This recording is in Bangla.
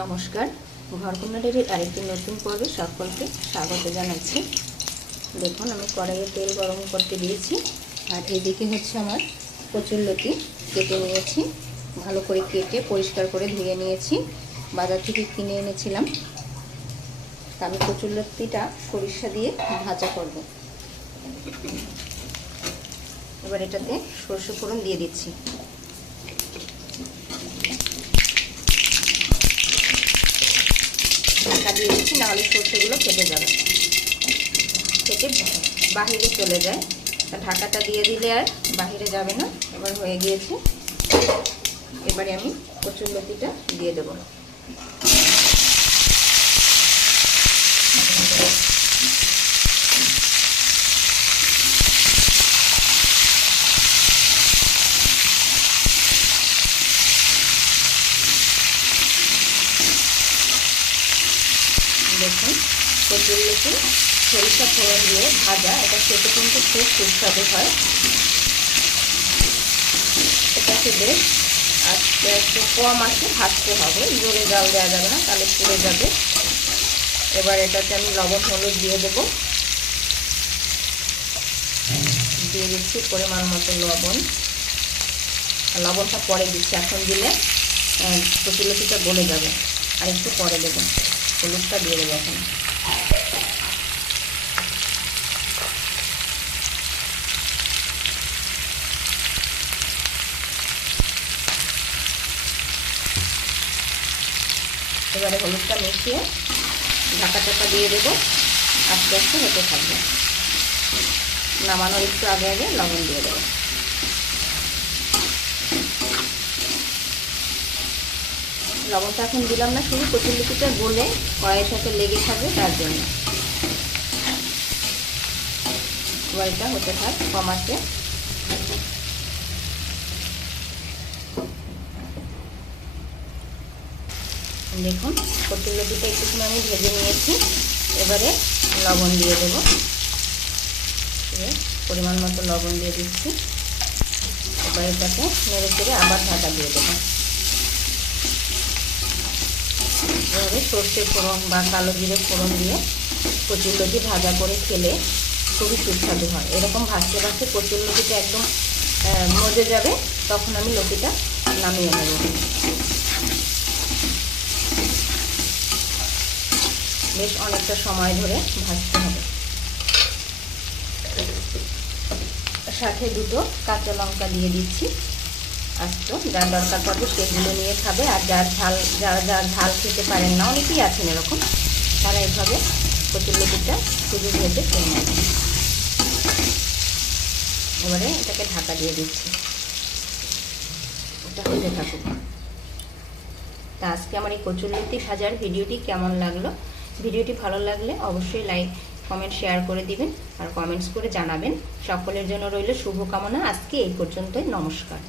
নমস্কার, ঘরকন্যা ডেইরির আরেকটি নতুন পর্বে সকলকে স্বাগত জানাচ্ছি। দেখুন, আমি কড়াইয়ে তেল গরম করতে দিয়েছি, আর এদিকে হচ্ছে আমার কচুরলতি কেটে নিয়েছি। ভালো করে কেটে পরিষ্কার করে ধুয়ে নিয়েছি, বাজার থেকে কিনে এনেছিলাম। আমি কচুরলতিটা সরিষা দিয়ে ভাজা করব। এবার এটাতে সরষে ফোড়ন দিয়ে দিচ্ছি। ঢাকা দিয়ে দিচ্ছি, নাহলে সরষেগুলো কেটে যাবে, কেটে বাহিরে চলে যায়। ঢাকাটা দিয়ে দিলে আর বাহিরে যাবে না। এবার হয়ে গিয়েছে, এবারে আমি কচুরলতিটা দিয়ে দেব। দেখুন, কচুরলতি সরিষা ফোড়ন দিয়ে ভাজা, এটা খেতে কিন্তু খুব সুস্বাদু হয়। এটাকে বেশ আস্তে আস্তে কম আঁচে ভাজতে হবে, জোরে জাল দেওয়া যাবে না, তাহলে পুড়ে যাবে। এবার এটাতে আমি লবণ হলুদ দিয়ে দেব। দিয়ে দিচ্ছি পরিমাণ মতো লবণ। লবণটা পরে দিচ্ছি, এখন দিলে কচুরলতিটা গলে যাবে, আর একটু পরে দেবো। হলুদটা দিয়ে দেবো এখন। এবারে হলুদটা মিশিয়ে ঢাকা চাপা দিয়ে দেবো, আস্তে আস্তে হতে থাকবে। নামানোর একটু আগে আগে লবণ দিয়ে দেবো। লবণটা এখন দিলাম না, শুধু কচুরলতিটা গলে কড়াইয়ের সাথে লেগে থাকবে, তার জন্য। এবার এটা হতে থাক কম আঁচে। দেখুন, কচুরলতিটা একটু সময় আমি ভেজে নিয়েছি। এবারে লবণ দিয়ে দেবো, পরিমাণ মতো লবণ দিয়ে দিচ্ছি। এবার এটাকে নেড়ে চেড়ে আবার ঢাকা দিয়ে দেবো। এবারে সর্ষে ফোড়ন বা কালো জিরে ফোড়ন দিয়ে কচুরলতি ভাজা করে খেলে খুবই সুস্বাদু হয়। এরকম ভাজতে ভাজতে কচুরলতিটা একদম মজে যাবে, তখন আমি লতিটা নামিয়ে নেব। বেশ অনেকটা সময় ধরে ভাজতে হবে। সাথে দুটো কাঁচা লঙ্কা দিয়ে দিচ্ছি আস্ত। যার দরকার পড়বে সেগুলো নিয়ে খাবে, আর যারা ঝাল খেতে পারেন না, অনেকেই আছেন এরকম, তারা এইভাবে কচুরলতিটা শুধু ভেজে খেয়ে নেবে। এবারে এটাকে ঢাকা দিয়ে দিচ্ছি, এটা হতে থাকুক। তা আজকে আমার এই কচুরলতি ভাজার ভিডিওটি কেমন লাগলো? ভিডিওটি ভালো লাগলে অবশ্যই লাইক কমেন্ট শেয়ার করে দিবেন, আর কমেন্টস করে জানাবেন। সকলের জন্য রইল শুভকামনা। আজকে এই পর্যন্তই, নমস্কার।